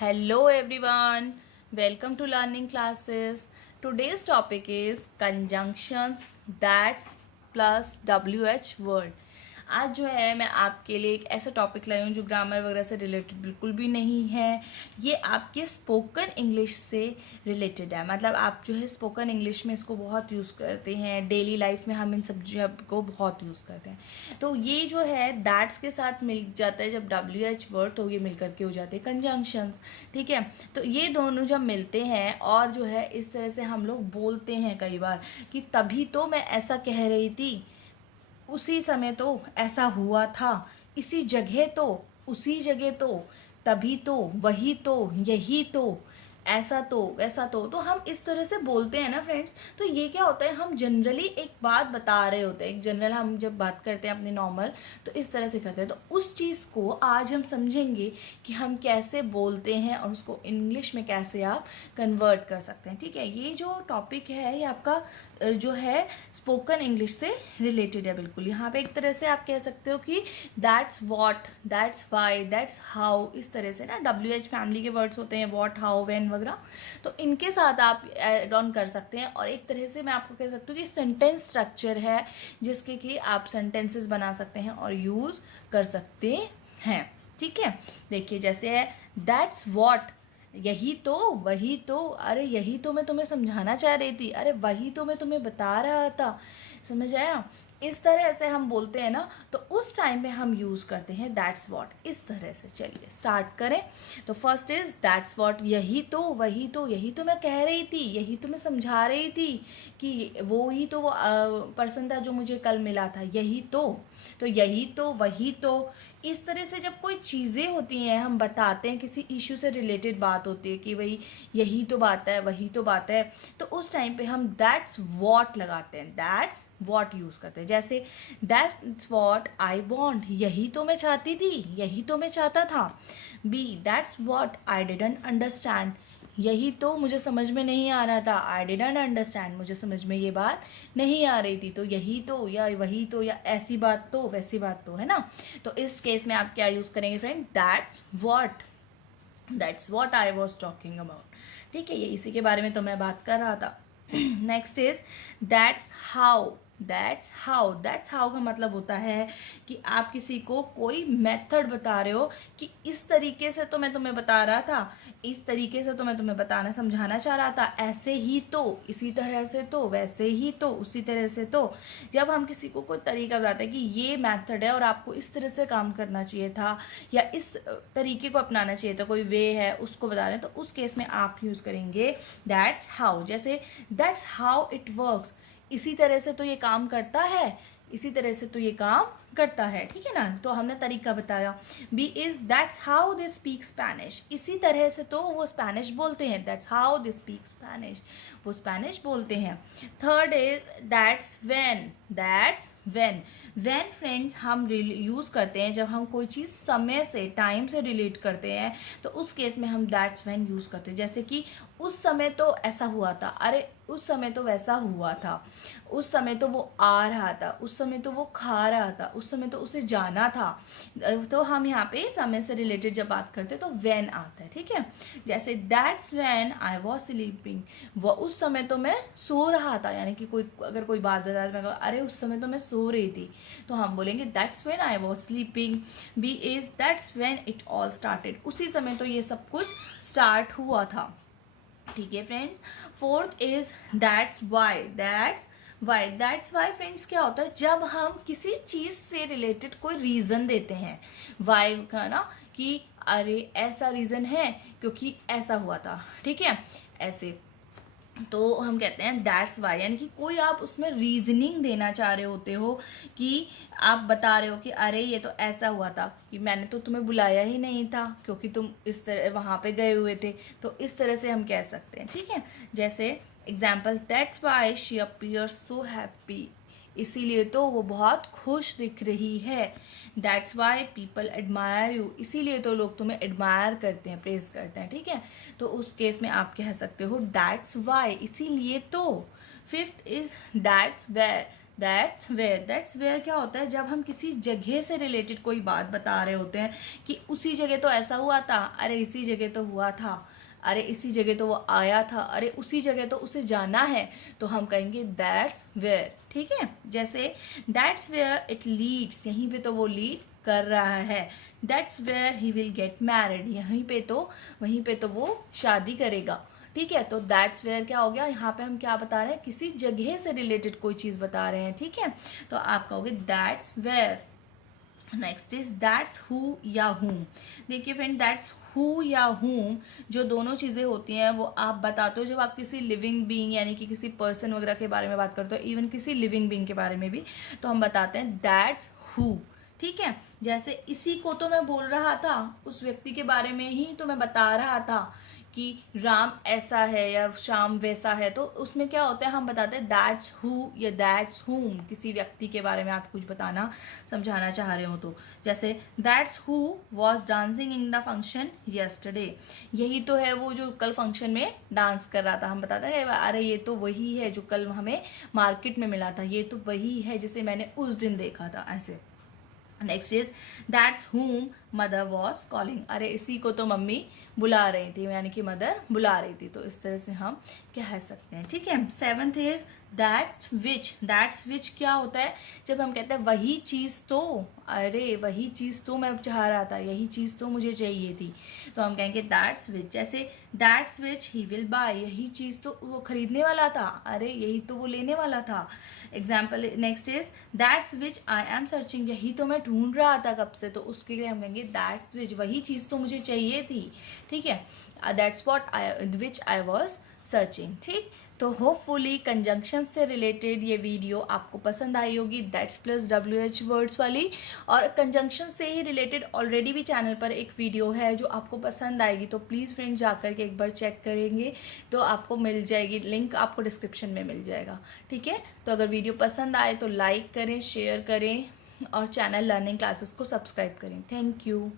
Hello everyone, welcome to learning classes. Today's topic is conjunctions that's plus WH word. आज जो है मैं आपके लिए एक ऐसा टॉपिक लाई हूँ जो ग्रामर वगैरह से रिलेटेड बिल्कुल भी नहीं है. ये आपके स्पोकन इंग्लिश से रिलेटेड है. मतलब आप जो है स्पोकन इंग्लिश में इसको बहुत यूज़ करते हैं, डेली लाइफ में हम इन सब को बहुत यूज़ करते हैं. तो ये जो है दैट्स के साथ मिल जाता है जब WH वर्ड, तो ये मिल करके हो जाते हैं कंजंक्शंस. ठीक है, तो ये दोनों जब मिलते हैं और जो है इस तरह से हम लोग बोलते हैं कई बार कि तभी तो मैं ऐसा कह रही थी, उसी समय तो ऐसा हुआ था, इसी जगह तो, उसी जगह तो, तभी तो, वही तो, यही तो, ऐसा तो, वैसा तो हम इस तरह से बोलते हैं ना फ्रेंड्स. तो ये क्या होता है, हम जनरली एक बात बता रहे होते हैं, एक जनरल हम जब बात करते हैं अपनी नॉर्मल, तो इस तरह से करते हैं. तो उस चीज़ को आज हम समझेंगे कि हम कैसे बोलते हैं और उसको इंग्लिश में कैसे आप कन्वर्ट कर सकते हैं. ठीक है, ये जो टॉपिक है ये आपका जो है स्पोकन इंग्लिश से रिलेटेड है बिल्कुल. यहाँ पे एक तरह से आप कह सकते हो कि that's what, that's why, that's how, इस तरह से ना WH फैमिली के वर्ड्स होते हैं, वॉट, हाउ, व्हेन वगैरह. तो इनके साथ आप एड ऑन कर सकते हैं. और एक तरह से मैं आपको कह सकती हूँ कि सेंटेंस स्ट्रक्चर है जिसके कि आप सेंटेंसेस बना सकते हैं और यूज़ कर सकते हैं. ठीक है, देखिए जैसे है दैट्स वॉट, यही तो, वही तो, अरे यही तो मैं तुम्हें समझाना चाह रही थी, अरे वही तो मैं तुम्हें बता रहा था. समझ आया? इस तरह से हम बोलते हैं ना, तो उस टाइम में हम यूज़ करते हैं दैट्स वॉट. इस तरह से चलिए स्टार्ट करें. तो फर्स्ट इज दैट्स वॉट, यही तो, वही तो, यही तो मैं कह रही थी, यही तो मैं समझा रही थी कि वो ही तो वो पर्सन था जो मुझे कल मिला था, यही तो यही तो, वही तो. इस तरह से जब कोई चीज़ें होती हैं, हम बताते हैं, किसी इशू से रिलेटेड बात होती है कि भाई यही तो बात है, वही तो बात है, तो उस टाइम पे हम दैट्स वॉट लगाते हैं, दैट्स वॉट यूज़ करते हैं. जैसे दैट्स वॉट आई वॉन्ट, यही तो मैं चाहती थी, यही तो मैं चाहता था. B that's what I didn't understand, यही तो मुझे समझ में नहीं आ रहा था, आई डिडंट अंडरस्टैंड, मुझे समझ में ये बात नहीं आ रही थी. तो यही तो या वही तो या ऐसी बात तो वैसी बात तो, है ना. तो इस केस में आप क्या यूज़ करेंगे friend, that's what I was talking about. ठीक है, ये इसी के बारे में तो मैं बात कर रहा था. Next is that's how. That's how का मतलब होता है कि आप किसी को कोई मेथड बता रहे हो कि इस तरीके से तो मैं तुम्हें बता रहा था, इस तरीके से तो मैं तुम्हें बताना समझाना चाह रहा था, ऐसे ही तो, इसी तरह से तो, वैसे ही तो, उसी तरह से तो. जब हम किसी को कोई तरीका बताते हैं कि ये मेथड है और आपको इस तरह से काम करना चाहिए था या इस तरीके को अपनाना चाहिए था, कोई वे है उसको बता रहे हैं, तो उस केस में आप यूज़ करेंगे दैट्स हाउ. जैसे दैट्स हाउ इट वर्क्स, इसी तरह से तो ये काम करता है, इसी तरह से तो ये काम करता है. ठीक है ना, तो हमने तरीका बताया. B is that's how they speak Spanish, इसी तरह से तो वो स्पैनिश बोलते हैं, that's how they speak Spanish, वो स्पैनिश बोलते हैं. Third is that's when friends हम यूज़ करते हैं जब हम कोई चीज़ समय से, टाइम से रिलेट करते हैं, तो उस केस में हम दैट्स व्हेन यूज़ करते हैं. जैसे कि उस समय तो ऐसा हुआ था, अरे उस समय तो वैसा हुआ था, उस समय तो वो आ रहा था, उस समय तो वो खा रहा था, उस समय तो उसे जाना था. तो हम यहाँ पे समय से रिलेटेड जब बात करते हैं तो व्हेन आता है. ठीक है, जैसे that's when I was sleeping, वो उस समय तो मैं सो रहा था, यानी कि कोई अगर कोई बात बता रहा है, अरे उस समय तो मैं सो रही थी, तो हम बोलेंगे that's when I was sleeping. B is that's when it all started, उसी समय तो ये सब कुछ स्टार्ट हुआ था. ठीक है friends. Fourth is that's why friends क्या होता है, जब हम किसी चीज़ से रिलेटेड कोई रीज़न देते हैं, वाई का ना, कि अरे ऐसा रीज़न है क्योंकि ऐसा हुआ था. ठीक है, ऐसे तो हम कहते हैं दैट्स वाई, यानी कि कोई आप उसमें रीजनिंग देना चाह रहे होते हो कि आप बता रहे हो कि अरे ये तो ऐसा हुआ था कि मैंने तो तुम्हें बुलाया ही नहीं था क्योंकि तुम इस तरह वहाँ पे गए हुए थे. तो इस तरह से हम कह सकते हैं. ठीक है, जैसे example, that's why she appear so happy, इसीलिए तो वो बहुत खुश दिख रही है. That's why people admire you, इसीलिए तो लोग तुम्हें एडमायर करते हैं, प्रेज करते हैं. ठीक है, तो उस केस में आप कह सकते हो दैट्स वाई, इसीलिए तो. Fifth is that's where, that's where क्या होता है, जब हम किसी जगह से रिलेटेड कोई बात बता रहे होते हैं कि उसी जगह तो ऐसा हुआ था, अरे इसी जगह तो हुआ था, अरे इसी जगह तो वो आया था, अरे उसी जगह तो उसे जाना है, तो हम कहेंगे दैट्स वेयर। ठीक है, जैसे दैट्स वेयर इट लीड्स, यहीं पे तो वो लीड कर रहा है। That's where he will get married, वहीं पे तो वो शादी करेगा। ठीक है, तो दैट्स वेयर क्या हो गया, यहाँ पे हम क्या बता रहे हैं, किसी जगह से रिलेटेड कोई चीज़ बता रहे हैं। ठीक है, तो आप कहोगे that's where. Next is that's who या हुम। देखिए फ्रेंड, दैट्स हु या हुम जो दोनों चीज़ें होती हैं वो आप बताते हो जब आप किसी लिविंग बीइंग यानी कि किसी पर्सन वगैरह के बारे में बात करते हो, इवन किसी लिविंग बीइंग के बारे में भी, तो हम बताते हैं दैट्स हु। ठीक है, जैसे इसी को तो मैं बोल रहा था, उस व्यक्ति के बारे में ही तो मैं बता रहा था कि राम ऐसा है या श्याम वैसा है, तो उसमें क्या होता है, हम बताते हैं दैट्स हु या दैट्स हुम, किसी व्यक्ति के बारे में आप कुछ बताना समझाना चाह रहे हो तो। जैसे that's who was dancing in the function yesterday, यही तो है वो जो कल फंक्शन में डांस कर रहा था। हम बताते हैं अरे ये तो वही है जो कल हमें मार्केट में मिला था, ये तो वही है जिसे मैंने उस दिन देखा था, ऐसे। नेक्स्ट इज दैट्स हुम मदर वॉज कॉलिंग, अरे इसी को तो मम्मी बुला रही थी, यानी कि मदर बुला रही थी, तो इस तरह से हम कह सकते हैं। ठीक है, सेवंथ इज दैट्स विच क्या होता है, जब हम कहते हैं वही चीज़ तो, अरे वही चीज़ तो मैं चाह रहा था, यही चीज़ तो मुझे चाहिए थी, तो हम कहेंगे दैट्स विच। जैसे that's which he will buy, यही चीज़ तो वो खरीदने वाला था, अरे यही तो वो लेने वाला था। Example next is that's which I am searching, यही तो मैं ढूंढ रहा था कब से, तो उसके लिए हम कहेंगे दैट्स विच, वही चीज़ तो मुझे चाहिए थी। ठीक है, that's what which I was searching. ठीक, तो होपफुली कंजंक्शन से रिलेटेड ये वीडियो आपको पसंद आई होगी, दैट्स प्लस WH वर्ड्स वाली। और कंजंक्शन से ही रिलेटेड ऑलरेडी भी चैनल पर एक वीडियो है जो आपको पसंद आएगी, तो प्लीज़ फ्रेंड जाकर के एक बार चेक करेंगे तो आपको मिल जाएगी, लिंक आपको डिस्क्रिप्शन में मिल जाएगा। ठीक है, तो अगर वीडियो पसंद आए तो लाइक करें, शेयर करें और चैनल लर्निंग क्लासेस को सब्सक्राइब करें। Thank you.